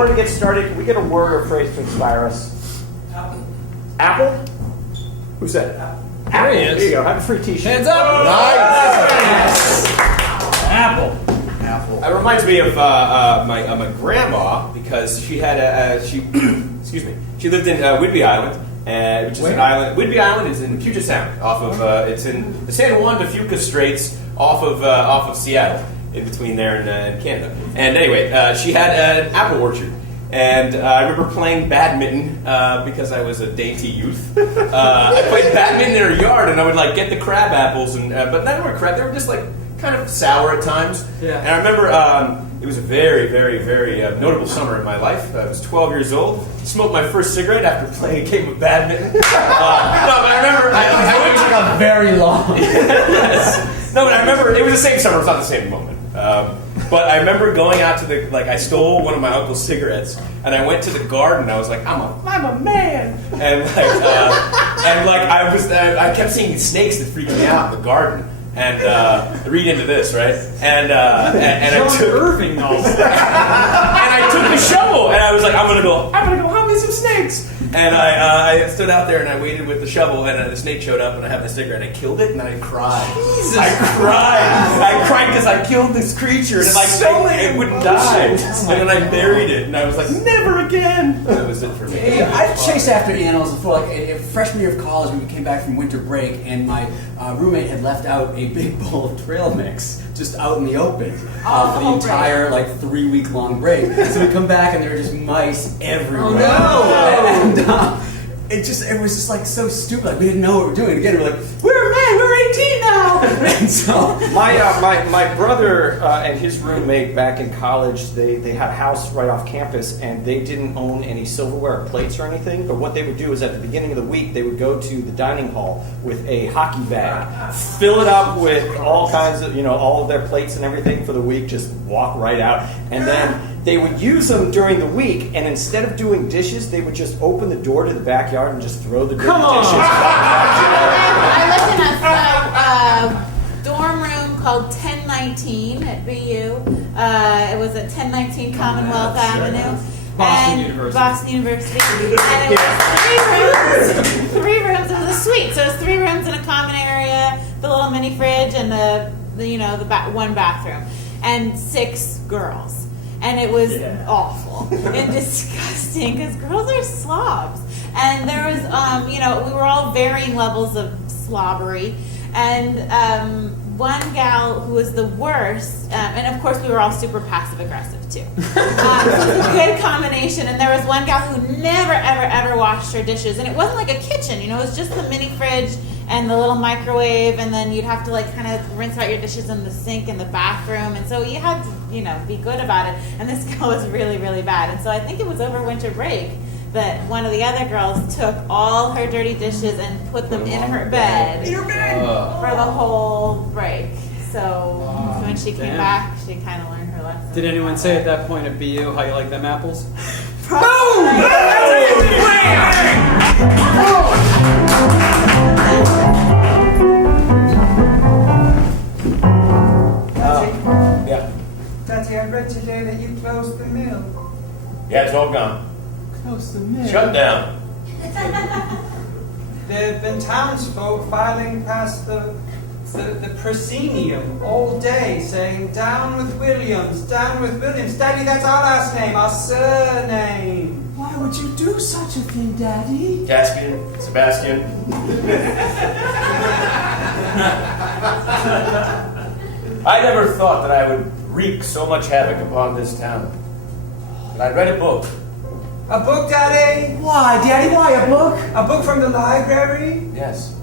order to get started, can we get a word or phrase to inspire us? Apple? Who said it? Apple. There he is. There you go. Have a free t-shirt. Hands up. Nice. Apple. It reminds me of my grandma because she had excuse me. She lived in Whidbey Island, which is an island. Whidbey Island is in Puget Sound, off of it's in the San Juan de Fuca Straits, off of Seattle, in between there and Canada. And anyway, she had an apple orchard. And I remember playing badminton because I was a dainty youth. I played badminton in her yard, and I would like get the crab apples, and but they weren't crab; they were just like kind of sour at times. Yeah. And I remember it was a very, very, very notable summer in my life. I was 12 years old. Smoked my first cigarette after playing a game of badminton. No, but I remember I went took a very long. Yes. No, but I remember it was the same summer. It was not the same moment. But I remember going out to I stole one of my uncle's cigarettes, and I went to the garden. I was like, I'm a man, and I kept seeing these snakes that freaked me out in the garden. And read into this, right? And I took Irving novels. and I took the shovel, and I was like, I'm gonna go hunt me some snakes. And I stood out there and I waited with the shovel, and the snake showed up, and I had my cigarette, and I killed it, and I cried. Jesus. I cried because I killed this creature, and it wouldn't die. And then I buried it, and I was like, never again. That was it for me. Hey, I've chased after animals before. Like freshman year of college, when we came back from winter break, and my roommate had left out a big bowl of trail mix just out in the open for the entire 3-week long break. So we come back, and there were just mice everywhere. Oh no! And it was just so stupid. Like we didn't know what we were doing. Again, we're like, we're 18 now. And so my brother and his roommate back in college, they had a house right off campus, and they didn't own any silverware or plates or anything. But what they would do is at the beginning of the week, they would go to the dining hall with a hockey bag, fill it up with all kinds of all of their plates and everything for the week. Just walk right out, and then they would use them during the week, and instead of doing dishes, they would just open the door to the backyard and just throw the dirty dishes. I lived in a dorm room called 1019 at BU. It was at 1019 Commonwealth Avenue. Boston University. And it was 3 rooms. It was a suite, so it was 3 rooms in a common area, the little mini fridge, and the one bathroom, and 6 girls. And it was awful and disgusting because girls are slobs. And there was, we were all varying levels of slobbery. And one gal who was the worst, and of course we were all super passive aggressive too. So it was a good combination. And there was one gal who never, ever, ever washed her dishes. And it wasn't like a kitchen, it was just the mini fridge and the little microwave, and then you'd have to kind of rinse out your dishes in the sink in the bathroom, and so you had to, be good about it. And this girl was really, really bad. And so I think it was over winter break that one of the other girls took all her dirty dishes and put them in her bed for the whole break. So when she came back, she kind of learned her lesson. Did anyone say at that point at BU how you like them apples? Daddy, I read today that you closed the mill. Yeah, it's all gone. Closed the mill? Shut down. There have been townsfolk filing past the proscenium all day saying, down with Williams, down with Williams. Daddy, that's our last name, our surname. why would you do such a thing, Daddy? Caspian, Sebastian. I never thought that I would wreak so much havoc upon this town. But I read a book. A book, Daddy? Why, Daddy? Why a book? A book from the library? Yes.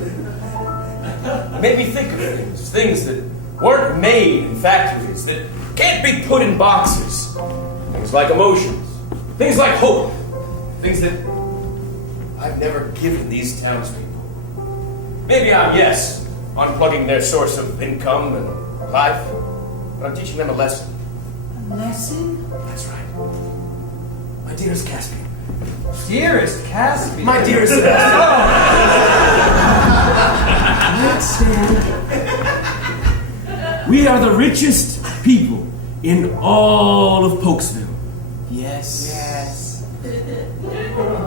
It made me think of things that weren't made in factories, that can't be put in boxes. Things like emotions, things like hope, things that I've never given these townspeople. Maybe I'm, unplugging their source of income and life, but I'm teaching them a lesson. A lesson? That's right. My dearest Caspian. Dearest Caspian? My dearest Sebastian. We are the richest people in all of Pokesville. Yes. Yes.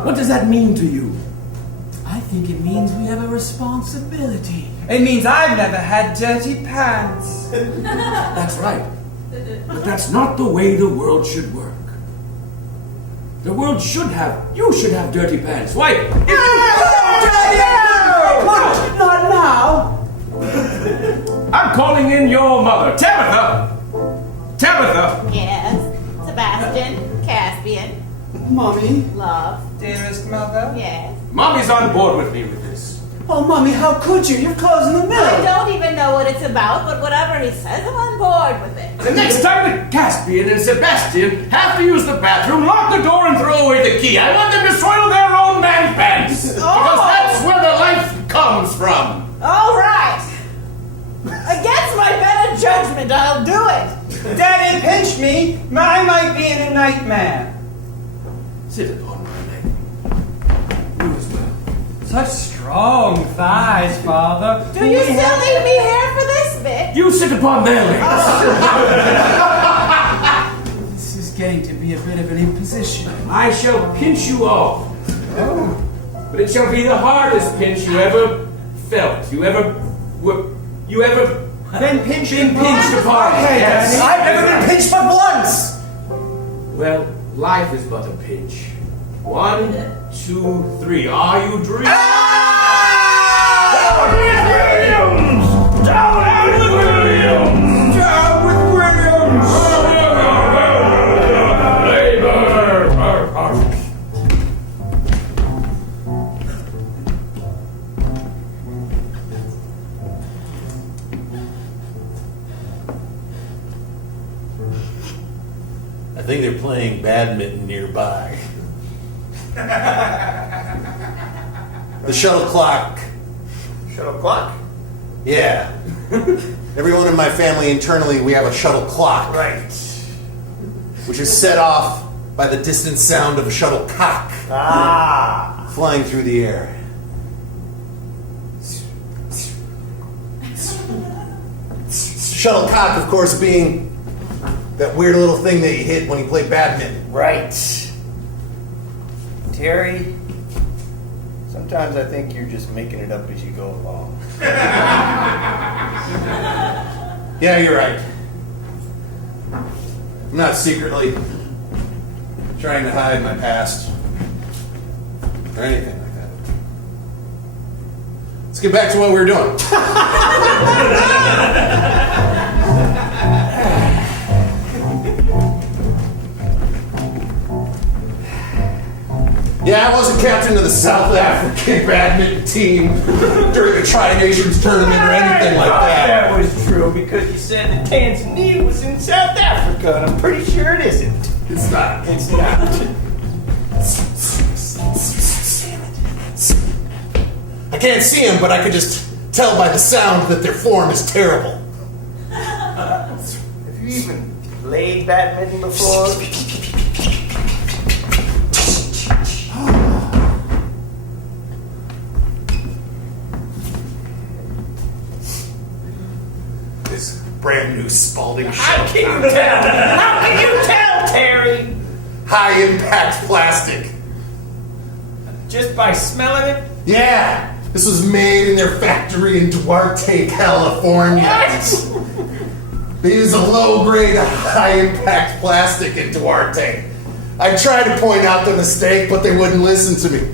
What does that mean to you? I think it means we have a responsibility. It means I've never had dirty pants. That's right. But that's not the way the world should work. The world should have, you should have dirty pants. Why? Not now. I'm calling in your mother, Tabitha. Tabitha. Yes. Sebastian, Caspian, Mommy. love. Dearest mother. Yes. Mommy's on board with me with this. Oh, Mommy, how could you? You're closing the I mill. don't even know what it's about, but whatever he says, I'm on board with it. The next time that Caspian and Sebastian have to use the bathroom, lock the door and throw away the key. I want them to soil their own man pants. Because that's where the life comes from. All right. Against my better judgment, I'll do it. Daddy, pinch me. I might be in a nightmare. Sit upon my leg. You as well. Such strong thighs, Father. Do you still need me here for this bit? You sit upon their legs. This is getting to be a bit of an imposition. I shall pinch you off. But it shall be the hardest pinch you ever felt. You ever Then pinch been pinched upon. Okay, Yes. Daddy. I've never been pinched but once. Well, life is but a pinch. 1, 2, 3. Are you dreaming? Down with Williams! Down with Williams! Down with Williams. Labor! I think they're playing badminton nearby. The shuttle clock. Shuttle clock? Yeah. Everyone in my family internally, we have a shuttle clock. Right. Which is set off by the distant sound of a shuttlecock flying through the air. Shuttlecock, of course, being that weird little thing that you hit when you play badminton. Right. Terry, sometimes I think you're just making it up as you go along. Yeah, you're right. I'm not secretly trying to hide my past or anything like that. Let's get back to what we were doing. Yeah, I wasn't captain of the South African badminton team during a Tri-Nations tournament or anything like that. That was true because you said that Tanzania was in South Africa, and I'm pretty sure it isn't. It's not. It's not. I can't see them, but I could just tell by the sound that their form is terrible. Have you even played badminton before? This brand new Spalding How shell. can you tell? How can you tell, Terry? High impact plastic. Just by smelling it? Yeah, this was made in their factory in Duarte, California. They use a low grade, high impact plastic in Duarte. I tried to point out the mistake, but they wouldn't listen to me.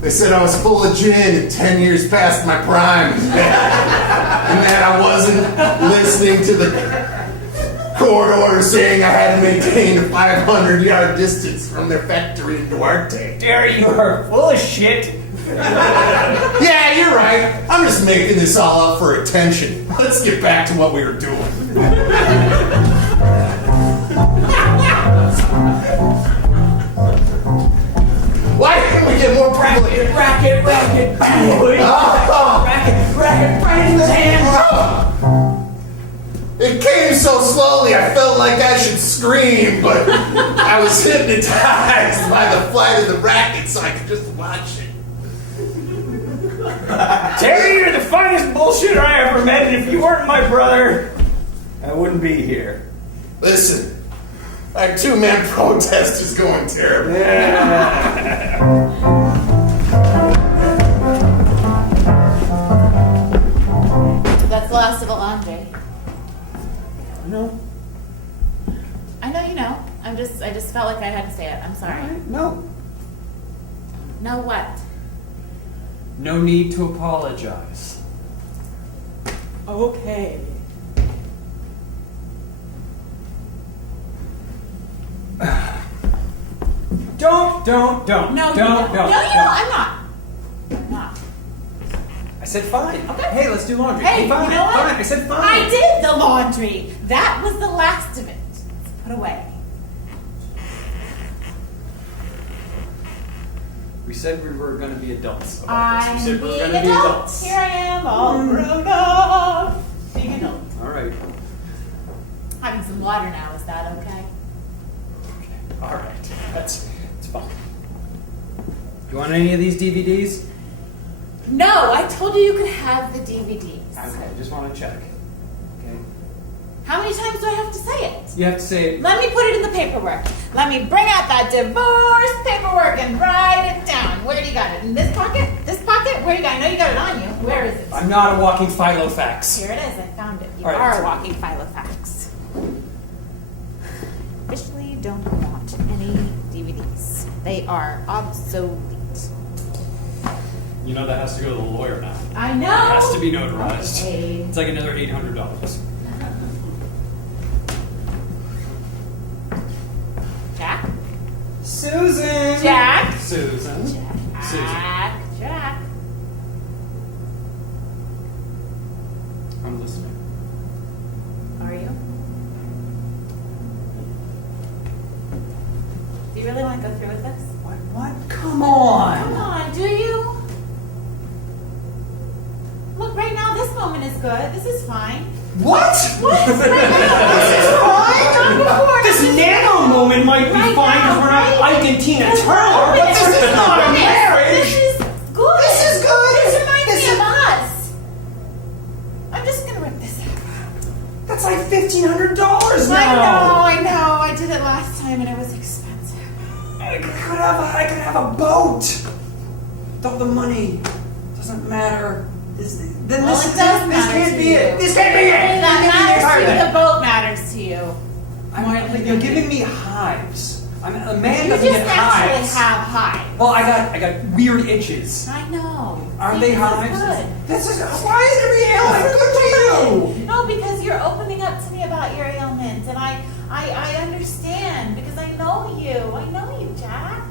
They said I was full of gin and 10 years past my prime. And that I wasn't listening to the court order saying I had to maintain a 500-yard distance from their factory in Duarte. Terry, you are full of shit. Yeah, you're right. I'm just making this all up for attention. Let's get back to what we were doing. Why can't we get more brilliant? Racket. Racket, right in the hand. It came so slowly, I felt like I should scream, but I was hypnotized by the flight of the racket, so I could just watch it. Terry, you're the finest bullshitter I ever met, and if you weren't my brother, I wouldn't be here. Listen, Our two-man protest is going terribly. That's the last of the laundry. No. I know you know. I just felt like I had to say it. I'm sorry. No. No what? No need to apologize. Okay. Don't. No, Don't. you don't. No, I'm not. I'm not. I said fine. Okay. Hey, let's do laundry. Hey, fine. you know what? Fine. I said fine. I did the laundry. That was the last of it. Put away. We said we were going to be adults about I'm this. We said we were being going to be adult. adults. Here I am, all grown up. Being adult. All right. Having some water now. Is that okay? All right. It's fine. You want any of these DVDs? No, I told you you could have the DVDs. Okay, just want to check. Okay. How many times do I have to say it? You have to say, Let me put it in the paperwork. Let me bring out that divorce paperwork and write it down. Where do you got it? In this pocket? This pocket? Where you got it? I know you got it on you. Where is it? I'm not a walking Filofax. Here it is. I found it. You All right. are a walking Filofax. Officially don't want any DVDs. They are obsolete. You know that has to go to the lawyer now. I know. It has to be notarized. Okay. It's like another $800. Jack? Susan. Jack? Susan. Jack? I'm listening. Are you? Do you really want to go through with this? What? Come on. Come on, do you? Look, right now this moment is good. This is fine. What? What? Right now. This is fine? Not before. This nano moment might be Right fine because now, we're not right? Ike and Tina Because we're Turner, open but and this is we're not a honest. marriage. This is good. This is good. This reminds This me is- of us. I'm just gonna rip this out. That's like $1,500 now. I know. I did it last time and it was expensive. I could have a boat. With all the money. Doesn't matter. Then Well, this it does this matter can't to be you. it. This can't be it. That This can't be matters to it. you. The boat matters to you. You're giving me hives. I'm a man You doesn't just get naturally hives. have hives. Well, I got weird itches. I know. Aren't See, they this is hives? good. This is why is every ailment good to you? No, because you're opening up to me about your ailments, and I understand because I know you. I know you, Jack.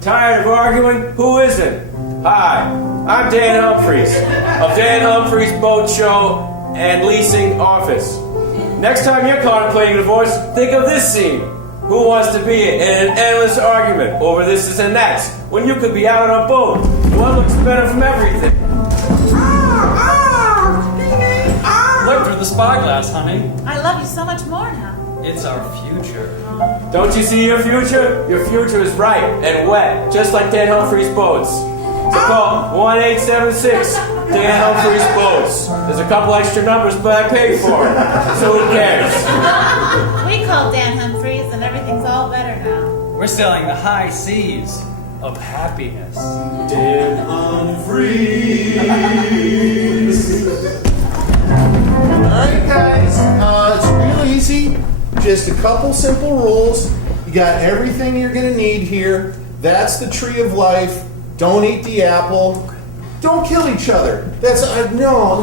Tired of arguing? Who isn't? Hi, I'm Dan Humphreys of Dan Humphreys Boat Show and Leasing Office. Next time you're contemplating divorce, think of this scene. Who wants to be in an endless argument over this and that when you could be out on a boat? One looks better from everything. Look through the spyglass, honey. I love you so much more now. It's our future. Don't you see your future? Your future is bright and wet, just like Dan Humphreys Boats. So call 1-876 Dan Humphreys Boats. There's a couple extra numbers, but I paid for it. So who cares? We called Dan Humphreys, and everything's all better now. We're sailing the high seas of happiness. Dan Humphreys. Alright guys, it's real easy. Just a couple simple rules. You got everything you're gonna need here. That's the tree of life. Don't eat the apple. Don't kill each other. That's no.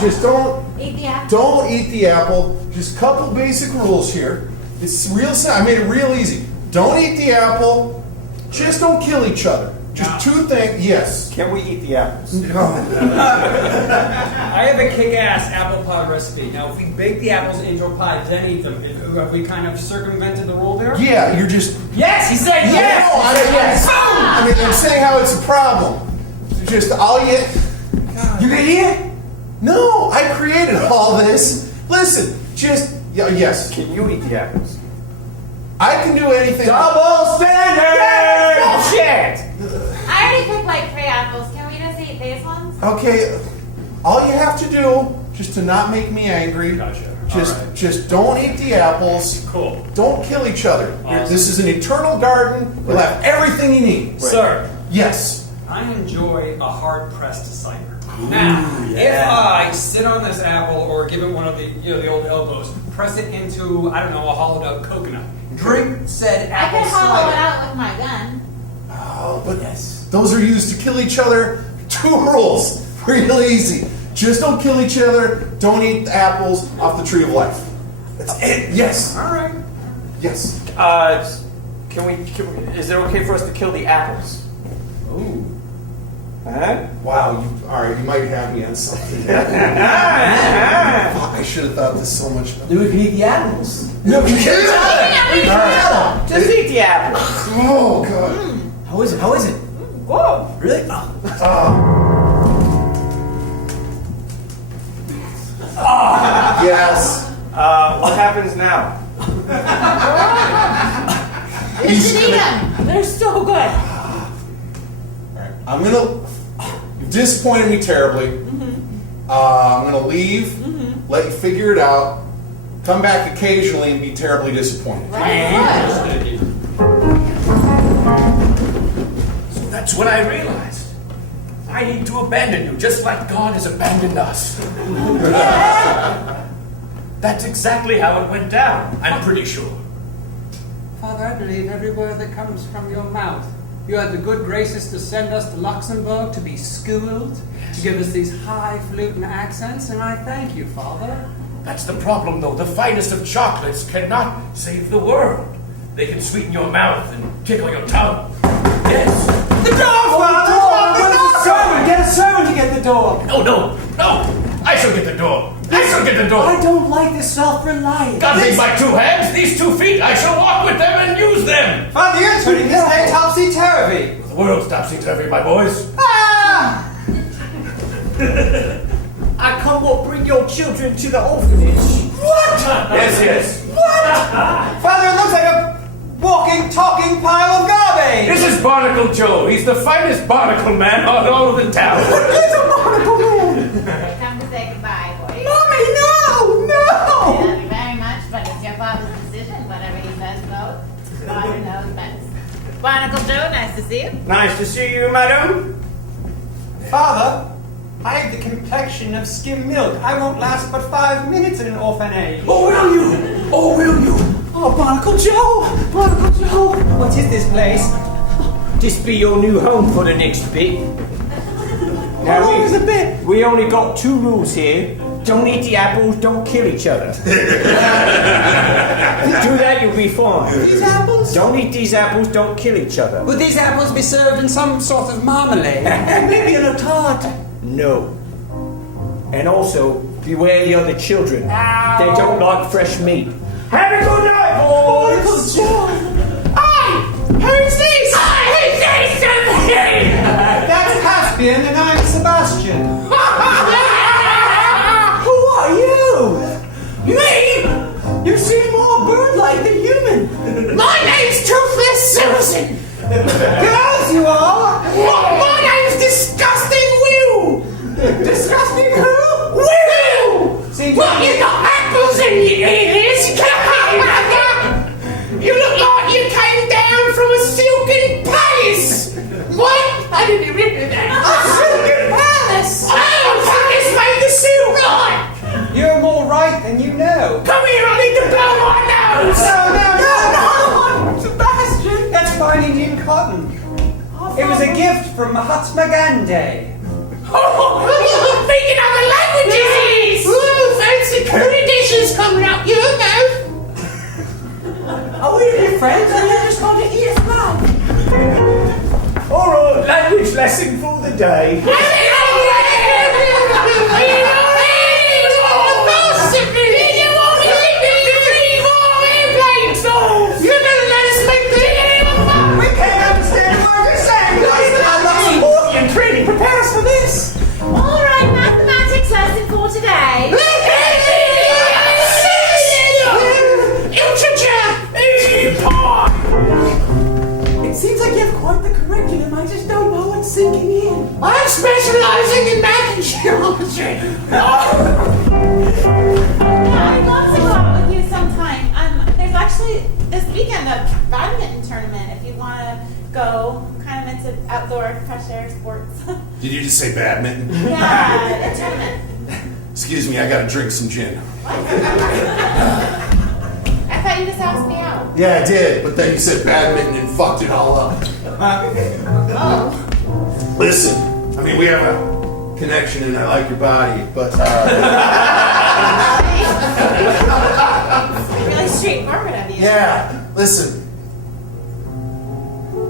Just don't Eat the apple. don't eat the apple. Just a couple basic rules here. It's real simple. I made it real easy. Don't eat the apple. Just don't kill each other. Just two things. Yes. Can we eat the apples? I have a kick-ass apple pie recipe. Now, if we bake the apples into a pie, then eat them, have we kind of circumvented the rule there? Yeah, you're just. Yes, he said yes! No, I mean, I'm saying how it's a problem. Just all you. You idiot! No, I created all this. Listen, just yes. Can you eat the apples? I can do anything. Double standard! Bullshit. I already picked like 3 apples. Can we just eat these ones? Okay, all you have to do, just to not make me angry, Gotcha. Just don't eat the apples. Cool. Don't kill each other. Awesome. This is an eternal garden. You'll have everything you need. Sir, Yes. I enjoy a hard-pressed cider. Now, if I sit on this apple or give it one of the the old elbows, press it into, I don't know, a hollowed out coconut, drink said I apple could hollow it cider. out with my gun. Oh, but those are used to kill each other. 2 rules. Real easy. Just don't kill each other. Don't eat the apples off the tree of life. That's it. Yes. All right. Yes. Can we? Is it okay for us to kill the apples? Ooh. Huh? Wow. All right. You might have me on something. Fuck, I should have thought this so much. Then we can eat the apples. No, you can't. All right. Just eat the apples. Oh God. How is it? How is it? Whoa. Really? Yes. What happens now? You should eat them. They're so good. I'm gonna. You disappointed me terribly. I'm gonna leave. Let you figure it out. Come back occasionally and be terribly disappointed. Very good. So that's when I realized I need to abandon you, just like God has abandoned us. That's exactly how it went down, I'm pretty sure. Father, I believe every word that comes from your mouth. You had the good graces to send us to Luxembourg to be schooled, to give us these highfalutin accents, and I thank you, Father. That's the problem, though. The finest of chocolates cannot save the world. They can sweeten your mouth and tickle your tongue. Yes. The door, Father! Get a servant to get the door! No. I shall get the door. I shall get the door. I don't like this self-reliance. God made my 2 hands, these 2 feet. I shall walk with them and use them. Father, you're turning this day topsy-turvy. The world's topsy-turvy, my boys. I come will bring your children to the orphanage. What? Yes. Father, it looks like a walking, talking pile of garbage. This is Barnacle Joe. He's the finest barnacle man on all of the town. He's a barnacle man. Time to say goodbye, boys. Mommy, no! I love you very much, but it's your father's decision. Whatever he says goes. Father knows best. Barnacle Joe, nice to see you. Nice to see you, madam. Father, I have the complexion of skim milk. I won't last but 5 minutes in an orphanage. Oh, will you? Oh, will you? Oh, Barnacle Joe! Barnacle Joe! What is this place? This be your new home for the next bit. How long is a bit? We only got 2 rules here. Don't eat the apples, don't kill each other. Do that, you'll be fine. These apples? Don't eat these apples, don't kill each other. Would these apples be served in some sort of marmalade? Maybe in a tart. No. And also, beware the other children. They don't like fresh meat. Have a good night, boys! Who's this? That's Caspian and I'm Sebastian. Who are you? Me? You seem more bird-like than human. My name's Toothless Susan. Girls, you are. My name's Disgusting Will. Disgusting who? Will! See, Well, you got apples in your ears. You can't eat nothing. You look like you came down from a silken palace. What? I didn't even hear that. A silken palace? Oh, palace made the silk. Right. you're more right than you know. Come here, I need to blow my nose. No, Sebastian! That's fine Indian cotton. It was a gift from Mahatma Gandhi. Speaking other languages. Ooh, fancy curry dishes coming up. You know. Are we your friends or you just want to eat us now? Alright, language lesson for the day. We can't understand what you're saying. Training. Prepare us for this. All right, mathematics lesson for today. It seems like you have quite the curriculum. I just don't know what's sinking in. I'm specializing in math and geometry. I got outdoor fresh air sports. Did you just say badminton? Yeah, a tournament. Excuse me, I gotta drink some gin. What? I thought you just asked me out. Yeah, I did, but then you said badminton and fucked it all up. Oh. Listen, I mean, we have a connection and I like your body, but Really straightforward of you. yeah, listen.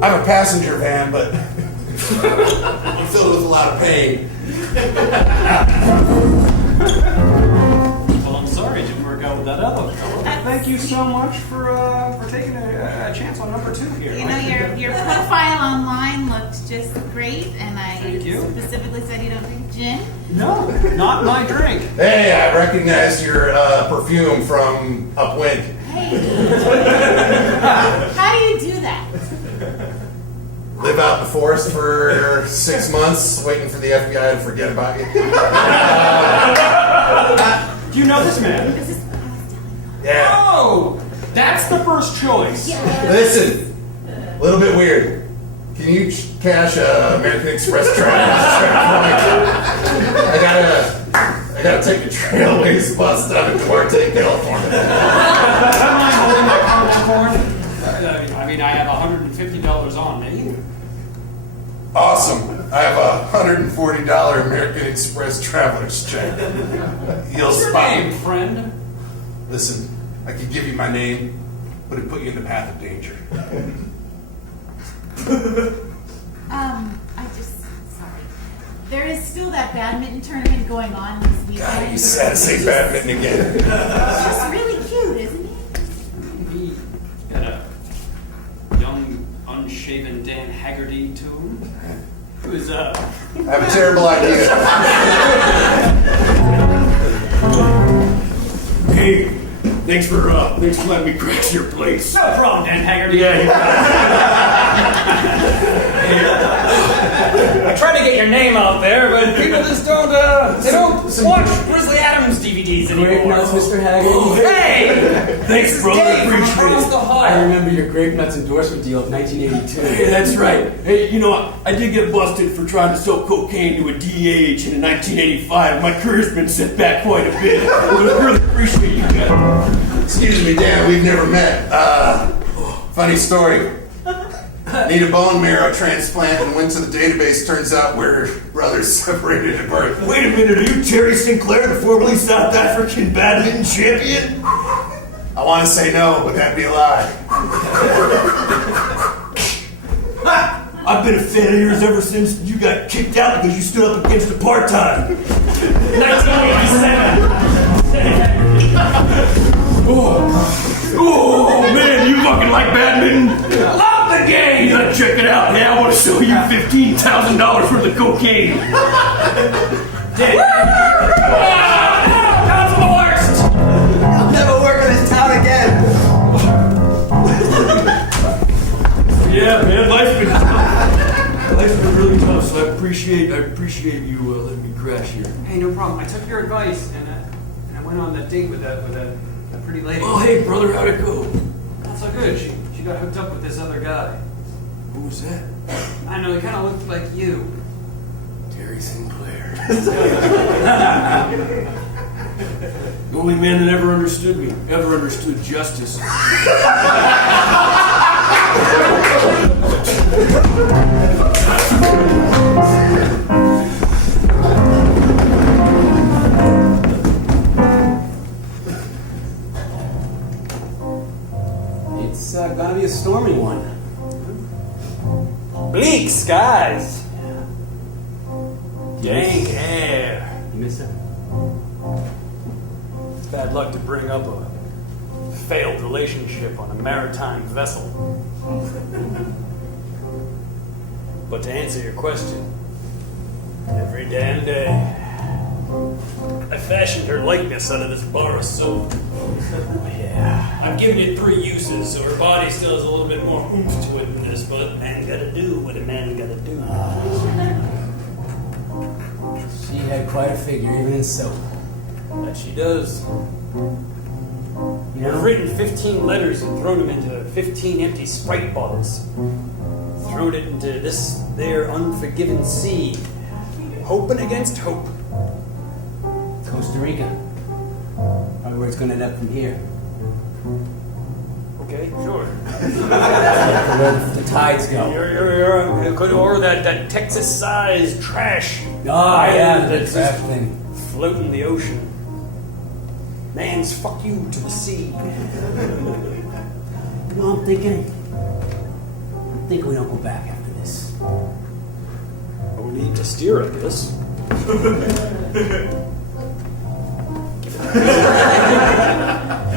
I have a passenger van, but I'm filled with a lot of pain. Well, I'm sorry it didn't work out with that other fellow. Thank you so much for taking a chance on number 2 here. You know, your profile online looked just great, and I Thank you. specifically said you don't drink gin. No, not my drink. Hey, I recognize your perfume from Upwind. Hey. How do you do that? Live out in the forest for 6 months, waiting for the FBI to forget about you. Do you know this man? This is what I was telling you. Yeah. Oh, that's the first choice. Listen, a little bit weird. Can you cash American Express travel? I gotta take a Trailways bus down to Duarte, California. Am I holding my popcorn? I mean, I have $150 on me. Awesome. I have a $140 American Express traveler's check. You'll What's your spot name, me. friend? Listen, I could give you my name, but it'd put you in the path of danger. Sorry. There is still that badminton tournament going on this weekend. God, you said say badminton again. He's just really cute, isn't he? He got a young, unshaven Dan Haggerty to him. Who's I have a terrible idea. Hey, thanks for letting me crash your place. no problem, Dan Haggerty. I tried to get your name out there, but people just don't watch Grizzly Adams DVDs anymore. Grape nuts, Mr. Haggerty. Hey! Thanks, brother. Dave from Appreciate across it. the hall. I remember your Grape Nuts endorsement deal of 1982. Hey, that's right. Hey, you know, I did get busted for trying to sell cocaine to a DEA agent in 1985. My career's been set back quite a bit. But I really appreciate you guys. Excuse me, Dan, we've never met. Funny story. Need a bone marrow transplant and went to the database. Turns out we're brothers separated at birth. Wait a minute, are you Terry Sinclair, the formerly South African badminton champion? I want to say no, but that'd be a lie. I've been a fan of yours ever since you got kicked out because you stood up against apartheid. 1987. Oh man, you fucking like badminton? Love the game! You gotta check it out. Hey, I want to show you $15,000 worth of cocaine. That's the worst! I'll never work in this town again. Yeah, man, life's been tough. Life's been really tough, so I appreciate you letting me crash here. Hey, no problem. I took your advice and I went on that date with a pretty lady. Oh, hey, brother, how'd it go? Not so good. She got hooked up with this other guy. Who was that? I know, he kind of looked like you. Terry Sinclair. The only man that ever understood me, ever understood justice. It's gonna be a stormy one. Bleak skies. Dang hair. You miss it? It's bad luck to bring up a failed relationship on a maritime vessel. But to answer your question, every damn day, I fashioned her likeness out of this bar of soap. Yeah. I've given it 3 uses, so her body still has a little bit more oomph to it than this, but a man gotta do what a man gotta do. She had quite a figure, even in soap. That she does. You I've know? written 15 letters and thrown them into 15 empty Sprite bottles. thrown it into this there unforgiven sea, hoping against hope. Costa Rica. Probably where it's going to end up from here. Okay, sure. Where the tides go. Or that Texas-sized trash. Oh, yeah, the that's trash just thing. floating in the ocean. Man's fuck you to the sea. You know, I'm thinking we don't go back after this. We need to steer at this.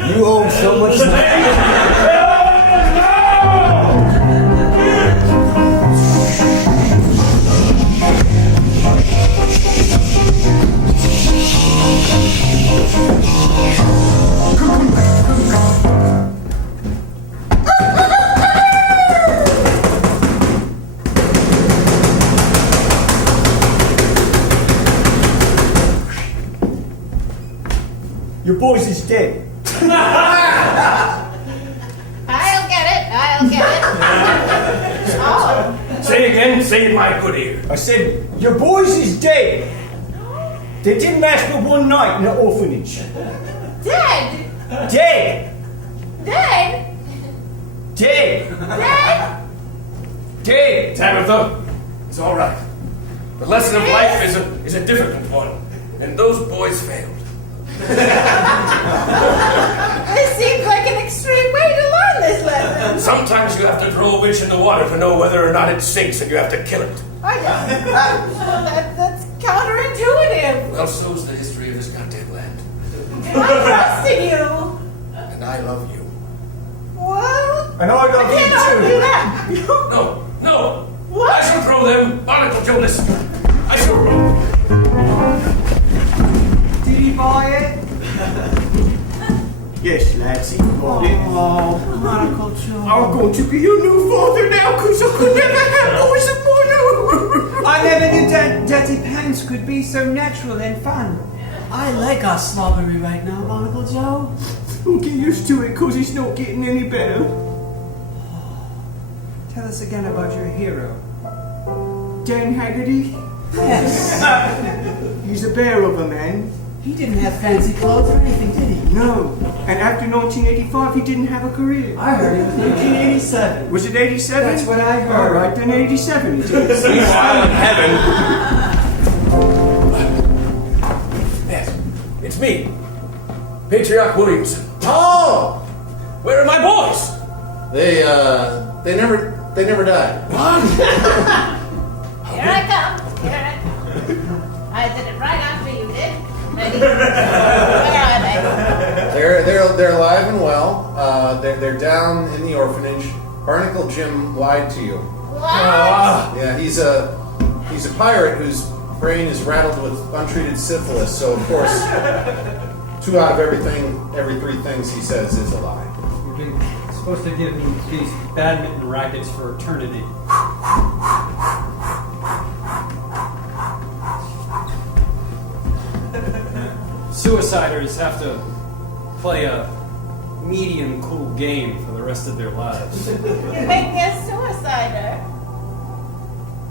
You owe so much Your boys is dead. I'll get it. Oh. Say again, say in my good ear. I said, your boys is dead. They didn't last but one night in the orphanage. Dead? Dead. Dead? Dead. Dead? Dead. Tabitha, it's all right. The lesson of life is a difficult one, and those boys failed. This seems like an extreme way to learn this lesson. Sometimes you have to throw a witch in the water to know whether or not it sinks, and you have to kill it. That's counterintuitive. Well, so's the history of this goddamn land. I trusted you. And I love you. Well, And I love I can't argue you that. No. What? I shall throw them. Barnacle Joe, listen. I shall throw. Did he buy it? Yes, lads, he bought it. Oh, Monocle Joe. I'm going to be your new father now, because I could never have boys of my own. I never knew that Dirty Pants could be so natural and fun. I like our slobbery right now, Monocle Joe. Don't get used to it, because it's not getting any better. Tell us again about your hero. Dan Haggerty, Yes. he's a bear of a man. He didn't have fancy clothes or anything, did he? No, and after 1985, he didn't have a career. I heard it was 1987. Was it 87? That's what I heard. All right, then 87 he did. Meanwhile, in heaven. Yes, it's me, Patriarch Williamson. Oh, Where are my boys? they never died. Here I come. I did it right after you did. Ready? Where are they? They're alive and well. They're down in the orphanage. Barnacle Jim lied to you. What? Yeah, he's a pirate whose brain is rattled with untreated syphilis. So of course, 2 out of every 3 things he says is a lie. You've been supposed to give him these badminton rackets for eternity. Suiciders have to play a medium cool game for the rest of their lives. You make me a suicider.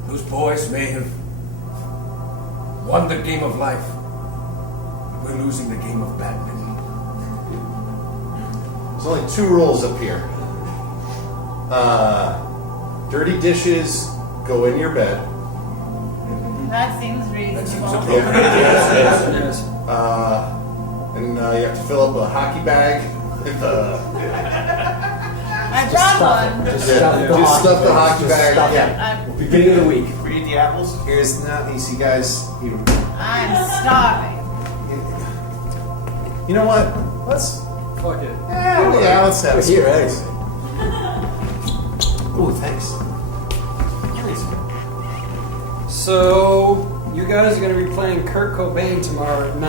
Those boys may have won the game of life, but we're losing the game of badminton. There's only 2 rules up here. Dirty dishes go in your bed. That seems reasonable. Yes. And you have to fill up a hockey bag with I brought one. Just stuff the hockey bag. Yeah. Beginning of the week. Read the apples. Here's you see, guys. I'm starving. You know what? Let's Fuck it. let's have some. Here, eggs. Oh, thanks. So, you guys are going to be playing Kurt Cobain tomorrow at 9.